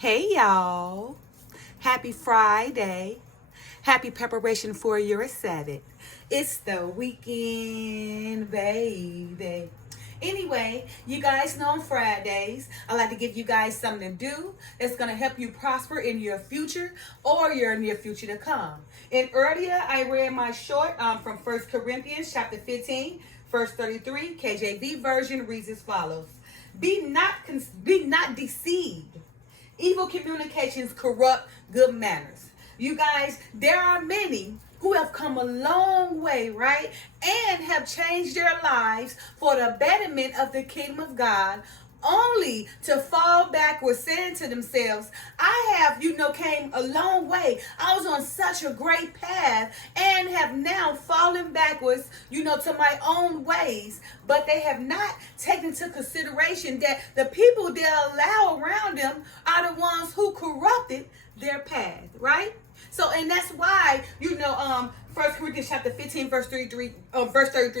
Hey y'all. Happy Friday. Happy preparation for your Sabbath. It's the weekend, baby. Anyway, you guys know on Fridays, I like to give you guys something to do that's going to help you prosper in your future or your near future to come. And earlier, I read my short from 1 Corinthians chapter 15, verse 33. KJV version reads as follows. Be not deceived. Evil communications corrupt good manners. You guys, there are many who have come a long way, right? And have changed their lives for the betterment of the kingdom of God, only to fall backwards, saying to themselves, I have, came a long way. I was on such a great path and have now fallen backwards, to my own ways. But they have not taken into consideration that the people they allow around them are the ones who corrupted their path, right? So, and that's why, 1 Corinthians chapter 15, verse 33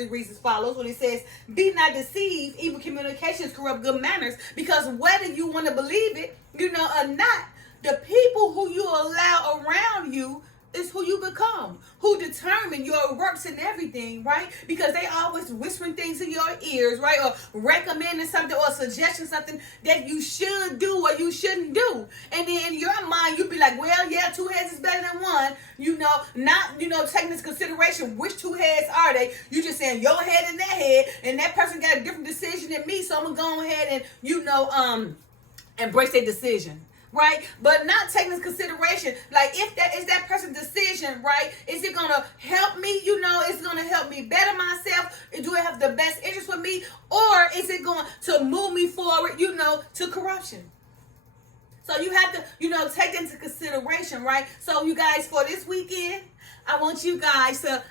reads as follows when it says, be not deceived, evil communications corrupt good manners, because whether you want to believe it, or not, the people who you allow around you is who you become, who determine your works and everything, right? Because they always whispering things in your ears, right? Or recommending something or suggesting something that you should do or you shouldn't do. And then in your mind, you be like, well, yeah, two heads is better than one, not, taking into consideration which two heads are they. You just saying your head and that head, and that person got a different decision than me, so I'm going to go ahead and, embrace their decision. Right? But not taking into consideration, like, if that is that person's decision, right? Is it going to help me? It's going to help me better myself? Do it have the best interest for me? Or is it going to move me forward, to corruption? So you have to, take that into consideration, right? So you guys, for this weekend, I want you guys to,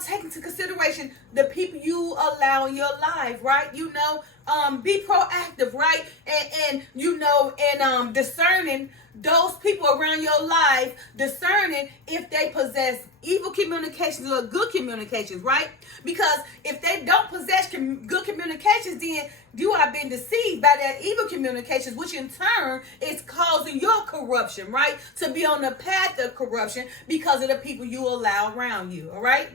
take into consideration the people you allow in your life, right? Be proactive, right? And discerning those people around your life, discerning if they possess evil communications or good communications, right? Because if they don't possess good communications, then you are being deceived by that evil communications, which in turn is causing your corruption, right? To be on the path of corruption because of the people you allow around you, all right?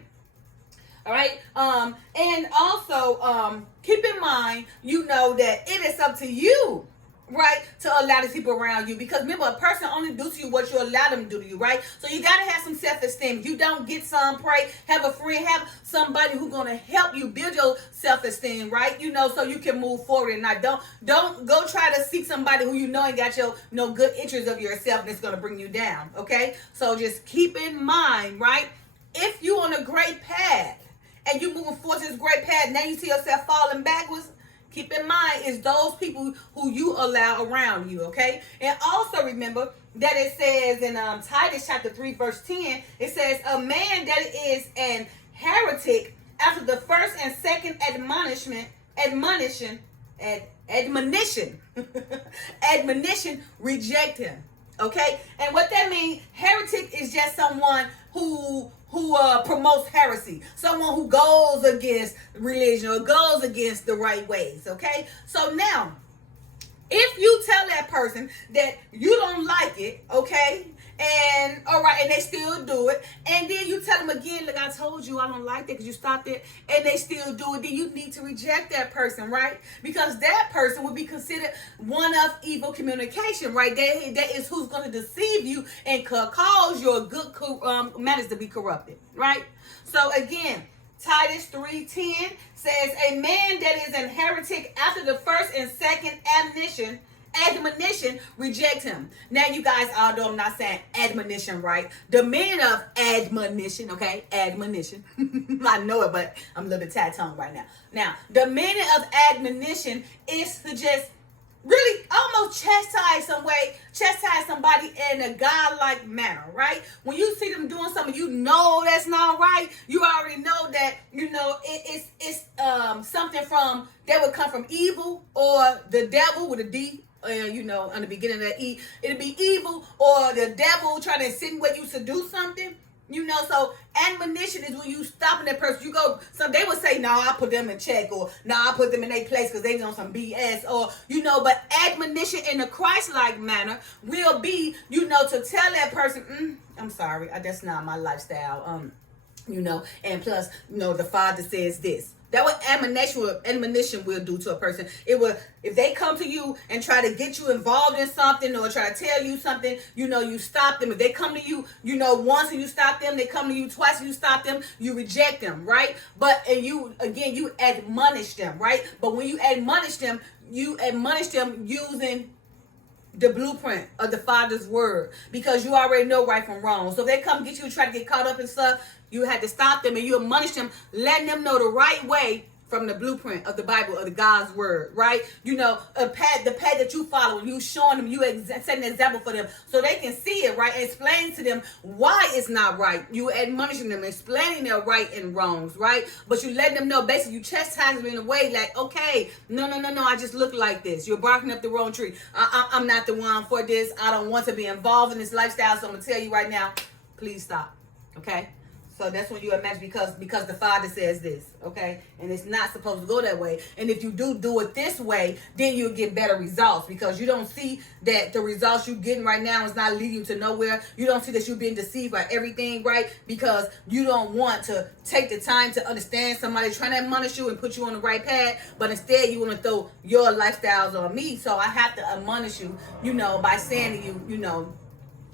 All right. And also, keep in mind, that it is up to you, right, to allow these people around you. Because remember, a person only do to you what you allow them to do to you, right? So you got to have some self-esteem. If you don't get some, pray, have a friend, have somebody who's going to help you build your self-esteem, right? So you can move forward. And don't go try to seek somebody who ain't got your good interest of yourself and it's going to bring you down, okay? So just keep in mind, right, if you're on a great path, and you moving forward to this great path, now you see yourself falling backwards, keep in mind, it's those people who you allow around you, okay? And also remember that it says in Titus chapter 3, verse 10, it says, a man that is an heretic after the first and second admonition, reject him, okay? And what that means, heretic is just someone who promotes heresy, someone who goes against religion or goes against the right ways, okay? So now, if you tell that person that you don't like it, okay, and all right, and they still do it, and then you tell them again, like I told you, I don't like that because you stopped it, and they still do it, then you need to reject that person, right? Because that person would be considered one of evil communication, right? That is who's going to deceive you and cause your good manners to be corrupted, right? So again, Titus 3:10 says, a man that is an heretic after the first and second admonition, reject him. Now you guys all know I'm not saying admonition, right? The meaning of admonition, okay? Admonition. I know it, but I'm a little bit tight-tongued right now. Now, the meaning of admonition is to just really almost chastise somebody in a godlike manner, right? When you see them doing something, that's not right. You already know that, it's something from that would come from evil or the devil with a D. On the beginning of that E, it'll be evil or the devil trying to insinuate you to do something. So admonition is when you stopping that person. You go, some they would say, no, I put them in check, or no, I put them in their place because they was on some BS, or but admonition in a Christ-like manner will be, to tell that person, I'm sorry, that's not my lifestyle, and plus, the Father says this. That what admonition will do to a person. It will, if they come to you and try to get you involved in something or try to tell you something, you stop them. If they come to you, once and you stop them, they come to you twice and you stop them, you reject them, right? And you admonish them, right? But when you admonish them using the blueprint of the Father's word, because you already know right from wrong. So if they come get you and try to get caught up in stuff, you had to stop them and you admonish them, letting them know the right way from the blueprint of the Bible, of the God's word, right? The path that you follow, you showing them, you setting an example for them so they can see it, right? And explain to them why it's not right. You admonishing them, explaining their right and wrongs, right? But you letting them know, basically you chastise them in a way like, okay, no, I just look like this. You're barking up the wrong tree. I'm not the one for this. I don't want to be involved in this lifestyle, so I'm going to tell you right now, please stop, okay? So that's when you imagine, because the Father says this, okay? And it's not supposed to go that way. And if you do it this way, then you'll get better results, because you don't see that the results you're getting right now is not leading you to nowhere. You don't see that you're being deceived by everything, right? Because you don't want to take the time to understand somebody trying to admonish you and put you on the right path, but instead you want to throw your lifestyles on me. So I have to admonish you, by saying to you,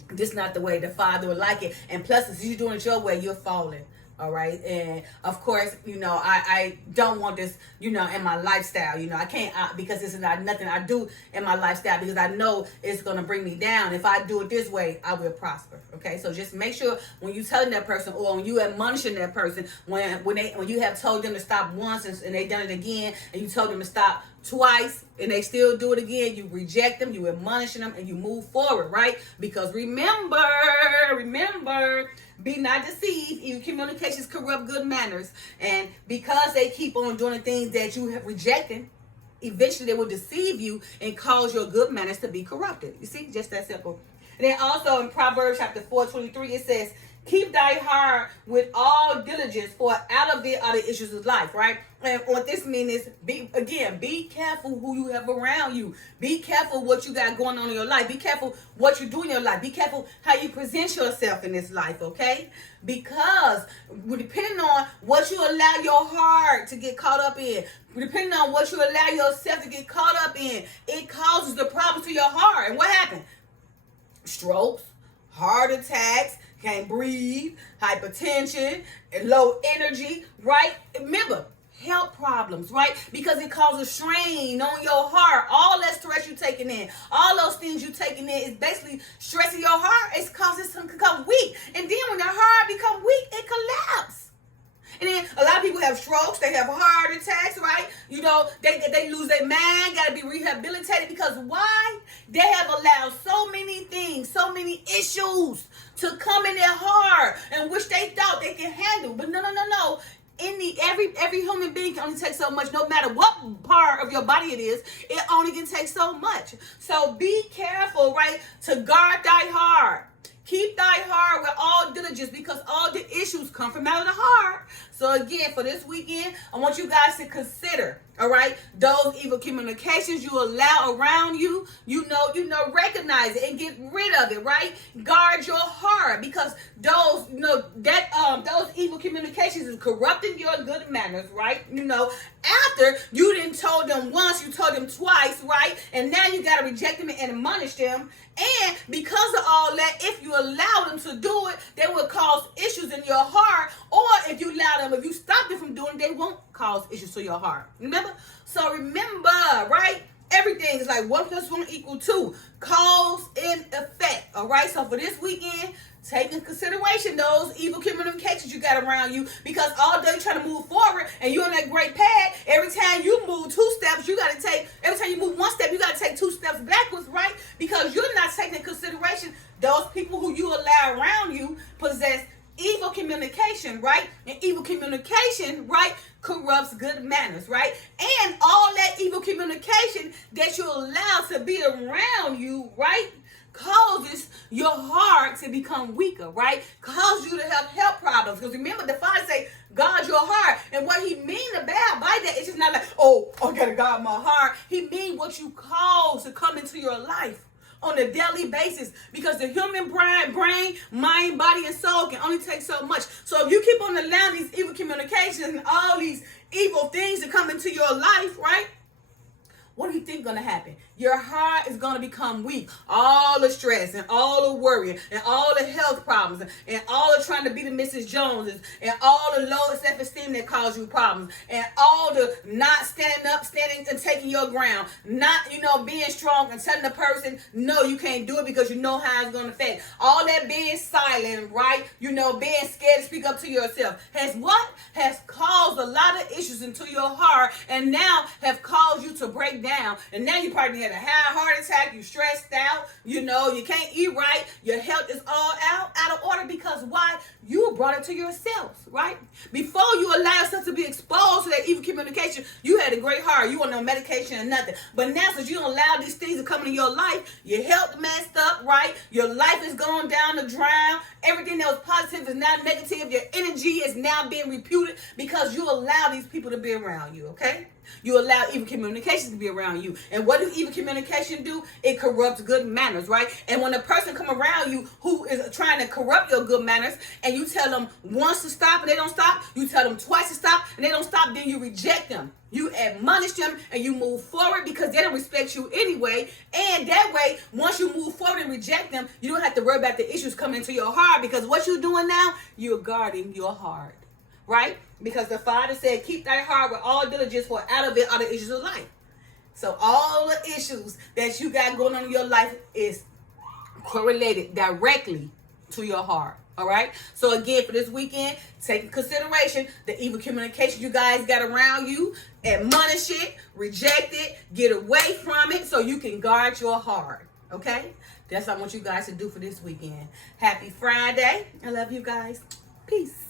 this is not the way the Father would like it. And plus, if you're doing it your way, you're falling. All right. And of course, I don't want this, in my lifestyle. I can't, because this is not nothing I do in my lifestyle, because I know it's going to bring me down. If I do it this way, I will prosper. Okay. So just make sure when you telling that person, or when you admonishing that person, when you have told them to stop once and they done it again, and you told them to stop twice and they still do it again, you reject them, you admonishing them, and you move forward, right? Because remember, be not deceived. Evil communications corrupt good manners. And because they keep on doing the things that you have rejected, eventually they will deceive you and cause your good manners to be corrupted. You see, just that simple. And then also in Proverbs chapter 4:23, it says, keep thy heart with all diligence, for out of it are the issues of life, right? And what this means is, be careful who you have around you. Be careful what you got going on in your life. Be careful what you do in your life. Be careful how you present yourself in this life, okay? Because depending on what you allow your heart to get caught up in, depending on what you allow yourself to get caught up in, it causes the problems to your heart. And what happened? Strokes, heart attacks, can't breathe, hypertension, and low energy, right? Remember, health problems, right? Because it causes strain on your heart. All that stress you're taking in, all those things you're taking in is basically stressing your heart. It's causing something to become weak. And then when the heart become weak, it collapses. And then a lot of people have strokes, they have heart attacks, right? They lose their mind, got to be rehabilitated, because why? They have allowed so many things, so many issues to come in their heart, and which they thought they could handle. But no. Every human being can only take so much, no matter what part of your body it is. It only can take so much. So be careful, right, to guard thy heart. Keep thy heart with all diligence, because all the issues come from out of the heart. So again, for this weekend, I want you guys to consider, all right, those evil communications you allow around you. Recognize it and get rid of it, right? Guard your heart, because those evil communications is corrupting your good manners, right? After you didn't told them once, you told them twice, right? And now you got to reject them and admonish them. And because of all that, if you allow them to do it, they will cause issues in your heart. Or if you stop them from doing it, they won't cause issues to your heart. Remember? So remember, right? Everything is like 1 + 1 = 2. Cause and effect. All right? So for this weekend, take in consideration those evil communications you got around you, because all day trying to move forward and you're on that great path. Every time you move 2 steps, every time you move 1 step, you got to take 2 steps backwards, right? Because you're not taking in consideration those people who you allow around you possess evil communication, right? And evil communication, right, corrupts good manners, right? And all that evil communication that you allow to be around you, right, causes your heart to become weaker, right? Causes you to have health problems. Because remember, the Father say, guard your heart. And what he mean about by that, it's just not like, oh, I gotta guard my heart. He mean what you cause to come into your life on a daily basis, because the human brain, mind, body, and soul can only take so much. So if you keep on allowing these evil communications and all these evil things to come into your life, right? What do you think going to happen? Your heart is going to become weak. All the stress and all the worry and all the health problems and all the trying to be the Mrs. Joneses and all the low self-esteem that cause you problems and all the not standing up, standing and taking your ground, not, being strong and telling the person, no, you can't do it because you know how it's going to affect. All that being silent, right? Being scared to speak up to yourself has caused a lot of issues into your heart, and now have caused you to break down. And now you probably had a high heart attack, you stressed out, you can't eat right, your health is all out of order, because why? You brought it to yourself, right? Before you allow yourself to be exposed to that evil communication, you had a great heart, you want no medication or nothing. But now, since you don't allow these things to come into your life, your health messed up, right? Your life is going down the drain. Everything that was positive is now negative. Your energy is now being reputed because you allow these people to be around you, okay? You allow evil communications to be around you. And what does evil communication do? It corrupts good manners, right? And when a person come around you who is trying to corrupt your good manners, and you tell them once to stop and they don't stop, you tell them twice to stop and they don't stop, then you reject them. You admonish them and you move forward, because they don't respect you anyway. And that way, once you move forward and reject them, you don't have to worry about the issues coming into your heart, because what you're doing now, you're guarding your heart. Right? Because the Father said, keep thy heart with all diligence, for out of it are the issues of life. So all the issues that you got going on in your life is correlated directly to your heart. All right? So again, for this weekend, take in consideration the evil communication you guys got around you. Admonish it, reject it, get away from it so you can guard your heart. Okay? That's what I want you guys to do for this weekend. Happy Friday. I love you guys. Peace.